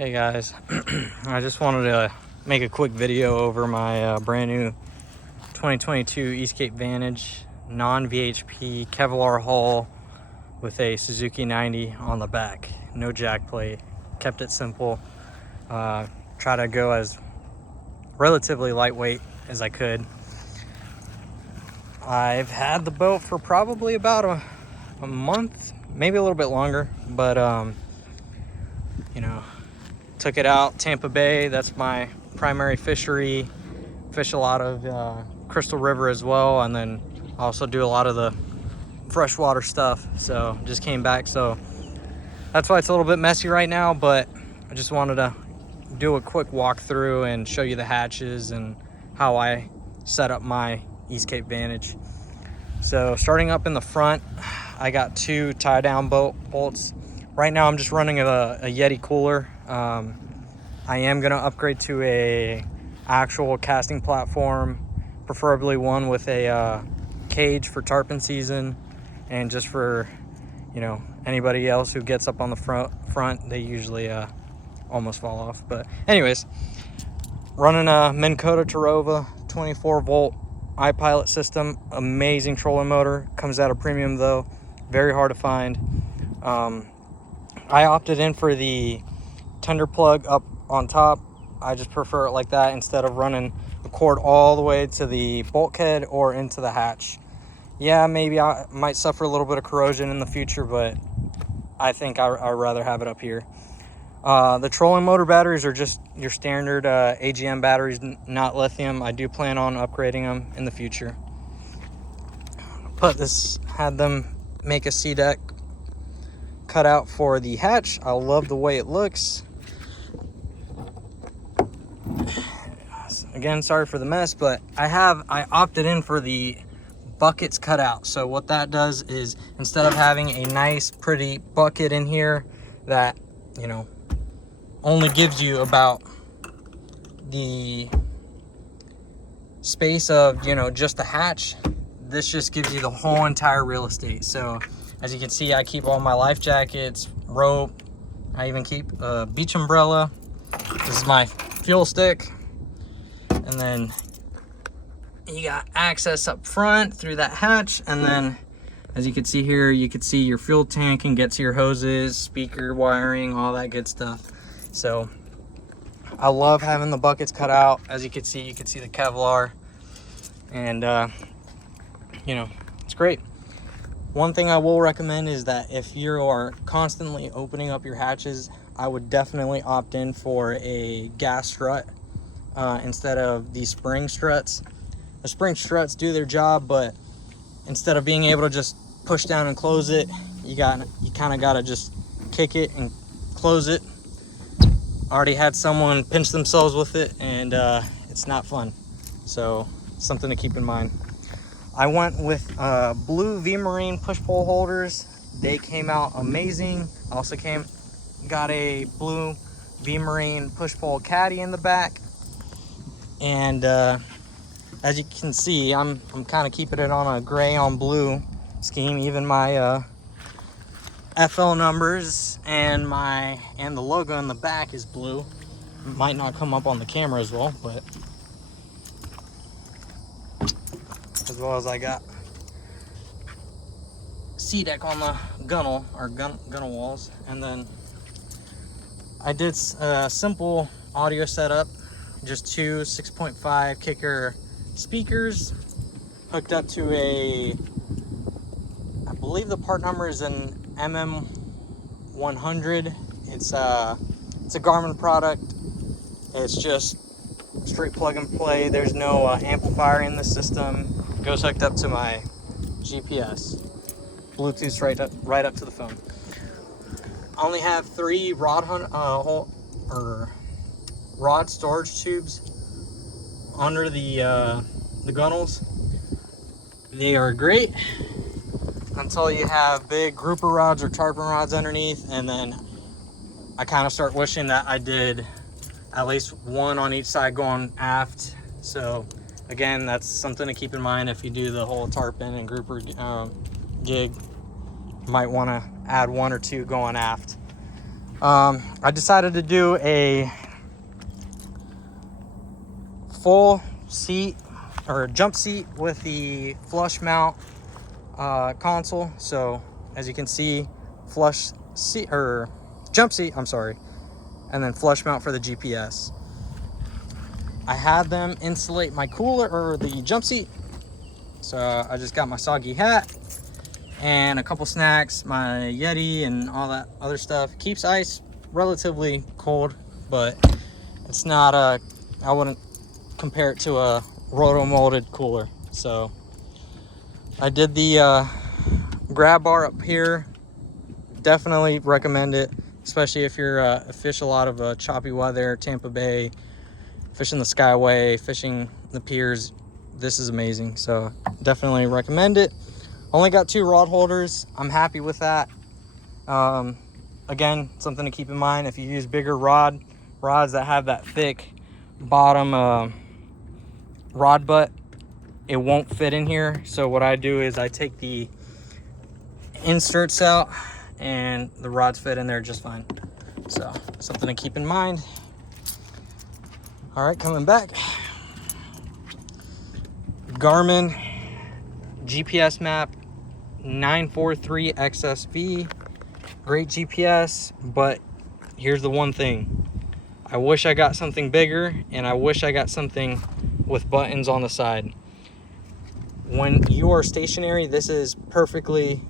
Hey guys, I just wanted to make a quick video over my brand new 2022 Eastcape Vantage non-VHP Kevlar hull with a Suzuki 90 on the back. No jack plate, kept it simple. Try to go as relatively lightweight as I could. I've had the boat for probably about a month, maybe a little bit longer, but you know, took it out Tampa Bay. That's my primary fishery. Fish a lot of Crystal River as well, and then also do a lot of the freshwater stuff. So just came back, so that's why it's a little bit messy right now, but I just wanted to do a quick walkthrough and show you the hatches and how I set up my Eastcape Vantage. So starting up in the front, I got two tie down bolts. Right now I'm just running a Yeti cooler. I am going to upgrade to a actual casting platform, preferably one with a cage for tarpon season, and just for, you know, anybody else who gets up on the front, they usually almost fall off. But anyways, running a Minn Kota Tarova 24 volt iPilot system. Amazing trolling motor, comes out of premium though, very hard to find. I opted in for the tender plug up on top. I just prefer it like that instead of running the cord all the way to the bulkhead or into the hatch. Yeah, maybe I might suffer a little bit of corrosion in the future, but I think I'd rather have it up here. The trolling motor batteries are just your standard AGM batteries, not lithium. I do plan on upgrading them in the future. Had them make a C deck cut out for the hatch. I love the way it looks. Again, sorry for the mess, but I opted in for the buckets cut out. So what that does is, instead of having a nice pretty bucket in here that, you know, only gives you about the space of, you know, just the hatch, this just gives you the whole entire real estate. So as you can see, I keep all my life jackets, rope. I even keep a beach umbrella. This is my fuel stick. And then you got access up front through that hatch. And then as you can see here, you can see your fuel tank and get to your hoses, speaker wiring, all that good stuff. So I love having the buckets cut out. As you can see the Kevlar, and you know, it's great. One thing I will recommend is that if you are constantly opening up your hatches, I would definitely opt in for a gas strut instead of the spring struts. The spring struts do their job, but instead of being able to just push down and close it, you kind of got to just kick it and close it. I already had someone pinch themselves with it, and it's not fun. So something to keep in mind. I went with blue V-Marine push-pull holders. They came out amazing. Also got a blue V-Marine push-pull caddy in the back. And as you can see, I'm kind of keeping it on a gray on blue scheme. Even my FL numbers and the logo in the back is blue. Might not come up on the camera as well, but as well as I got C deck on the gunnel walls. And then I did a simple audio setup, just two 6.5 kicker speakers hooked up to I believe the part number is an MM100. It's a Garmin product. It's just straight plug and play. There's no amplifier in the system. It goes hooked up to my GPS. Bluetooth right up to the phone. I only have 3 rod storage tubes under the gunnels. They are great until you have big grouper rods or tarpon rods underneath, and then I kind of start wishing that I did at least one on each side going aft. So again, that's something to keep in mind if you do the whole tarpon and grouper gig. You might want to add 1 or 2 going aft. I decided to do a full seat or jump seat with the flush mount console. So as you can see, flush seat or jump seat, I'm sorry, and then flush mount for the GPS. I had them insulate my cooler or the jump seat. So I just got my soggy hat and a couple snacks, my Yeti and all that other stuff. Keeps ice relatively cold, but it's not I wouldn't compare it to a roto molded cooler. So I did the grab bar up here. Definitely recommend it, especially if you're fish a lot of choppy weather, Tampa Bay, fishing the Skyway, fishing the piers. This is amazing, so definitely recommend it. Only got 2 rod holders. I'm happy with that. Again, something to keep in mind, if you use bigger rods that have that thick bottom rod butt, it won't fit in here. So what I do is I take the inserts out and the rods fit in there just fine. So something to keep in mind. All right, coming back, Garmin GPS map 943 XSV. Great GPS, but here's the one thing. I wish I got something bigger, and I wish I got something with buttons on the side. When you are stationary, this is perfectly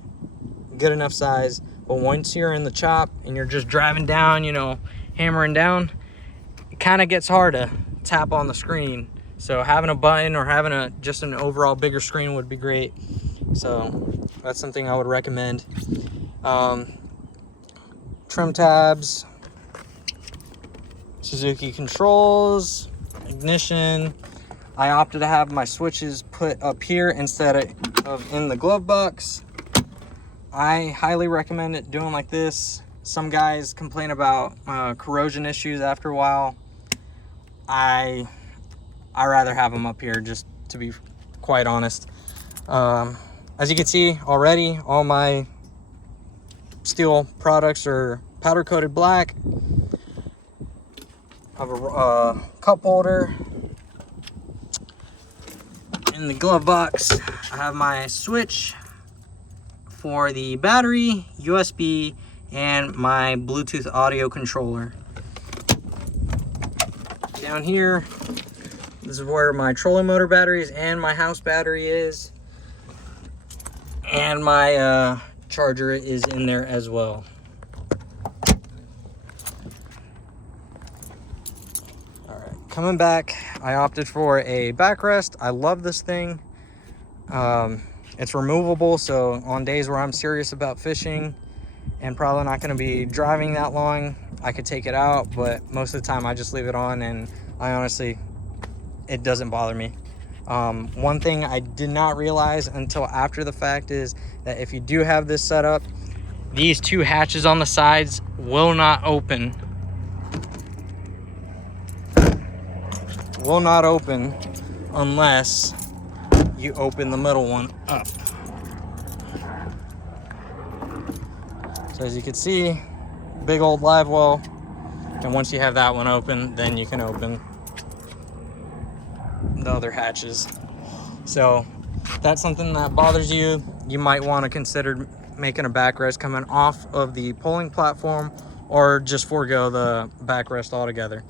good enough size, but once you're in the chop and you're just driving down, you know, hammering down, it kind of gets hard to tap on the screen. So having a button or having just an overall bigger screen would be great. So that's something I would recommend. Trim tabs, Suzuki controls, ignition. I opted to have my switches put up here instead of in the glove box. I highly recommend it doing like this. Some guys complain about corrosion issues after a while. I rather have them up here, just to be quite honest. As you can see already, all my steel products are powder coated black. I have a cup holder. In the glove box, I have my switch for the battery, USB, and my Bluetooth audio controller. Down here, this is where my trolling motor batteries and my house battery is. And my charger is in there as well. All right, coming back, I opted for a backrest. I love this thing. It's removable, so on days where I'm serious about fishing and probably not going to be driving that long, I could take it out, but most of the time I just leave it on, and I honestly, it doesn't bother me. One thing I did not realize until after the fact is that if you do have this set up, these 2 hatches on the sides will not open. Will not open unless you open the middle one up. So as you can see, big old live well, and once you have that one open, then you can open the other hatches. So if that's something that bothers you, you might want to consider making a backrest coming off of the polling platform, or just forego the backrest altogether.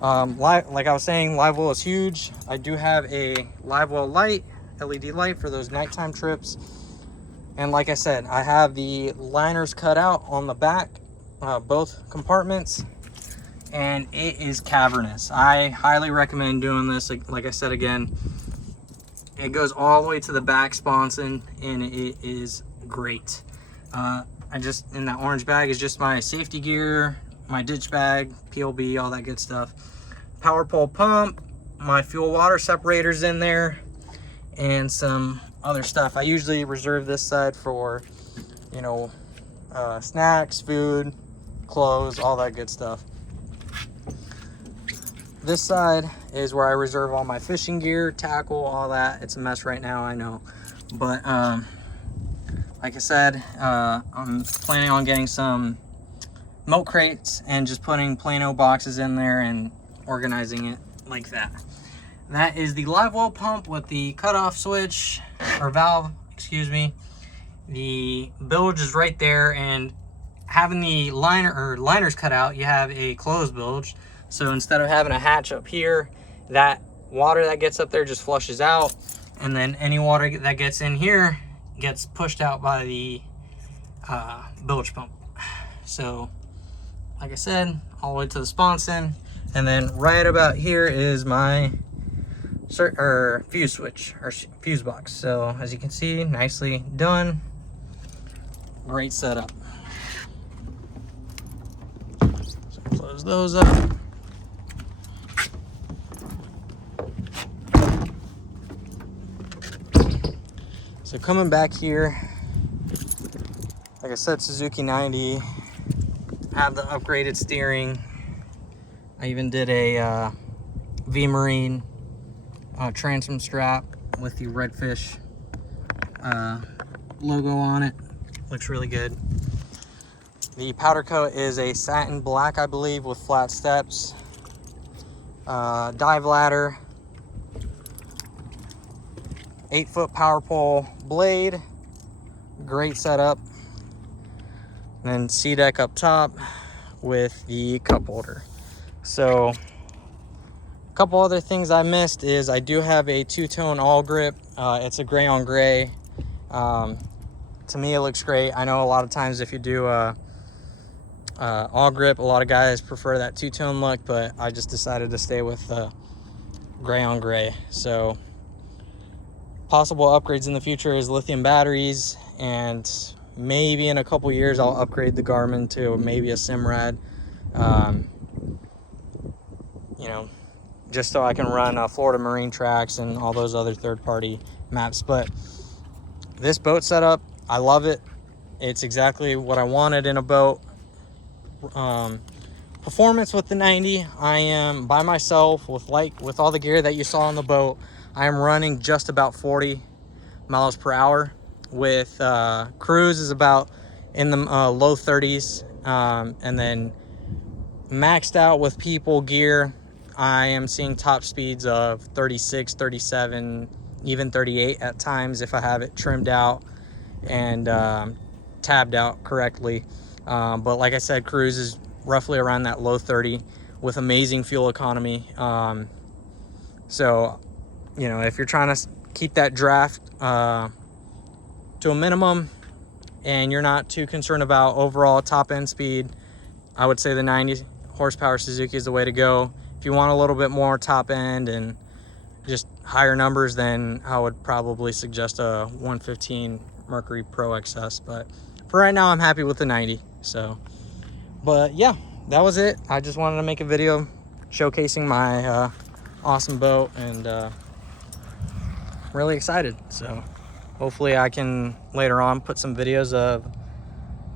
Like I was saying, live well is huge. I do have a live well light, LED light for those nighttime trips. And like I said, I have the liners cut out on the back, both compartments, and it is cavernous. I highly recommend doing this. Like I said again, it goes all the way to the back sponson, and it is great. In that orange bag is just my safety gear, my ditch bag, PLB, all that good stuff. Power pole pump, my fuel water separators in there, and some other stuff. I usually reserve this side for, you know, snacks, food, clothes, all that good stuff. This side is where I reserve all my fishing gear, tackle, all that. It's a mess right now, I know, but like I said, I'm planning on getting some milk crates and just putting plain old boxes in there and organizing it like that. That is the live well pump with the cutoff switch, or valve, excuse me. The bilge is right there, and having the liners cut out, you have a closed bilge. So instead of having a hatch up here, that water that gets up there just flushes out, and then any water that gets in here gets pushed out by the bilge pump. So like I said, all the way to the sponson, and then right about here is my fuse switch, or fuse box. So as you can see, nicely done. Great setup. So close those up. So coming back here, like I said, Suzuki 90, have the upgraded steering. I even did a V-Marine transom strap with the Redfish logo on it. Looks really good. The powder coat is a satin black, I believe, with flat steps. Dive ladder. 8-foot power pole blade. Great setup. And then C-deck up top with the cup holder. So a couple other things I missed is I do have a two-tone all grip. It's a gray on gray. To me it looks great. I know a lot of times if you do all grip, a lot of guys prefer that two-tone look, but I just decided to stay with gray on gray. So possible upgrades in the future is lithium batteries, and maybe in a couple years I'll upgrade the Garmin to maybe a Simrad, you know, just so I can run Florida Marine Tracks and all those other third-party maps. But this boat setup, I love it. It's exactly what I wanted in a boat. Performance with the 90, I am by myself with all the gear that you saw on the boat. I am running just about 40 miles per hour. With cruise is about in the low 30s, and then maxed out with people gear, I am seeing top speeds of 36, 37, even 38 at times if I have it trimmed out and tabbed out correctly. But like I said, cruise is roughly around that low 30 with amazing fuel economy. So, you know, if you're trying to keep that draft to a minimum and you're not too concerned about overall top end speed, I would say the 90 horsepower Suzuki is the way to go. If you want a little bit more top end and just higher numbers, then I would probably suggest a 115 Mercury Pro XS. But for right now, I'm happy with the 90. So, but yeah, that was it. I just wanted to make a video showcasing my awesome boat, and really excited. So hopefully I can later on put some videos of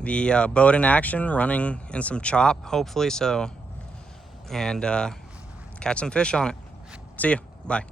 the boat in action, running in some chop, hopefully, so, and catch some fish on it. See ya. Bye.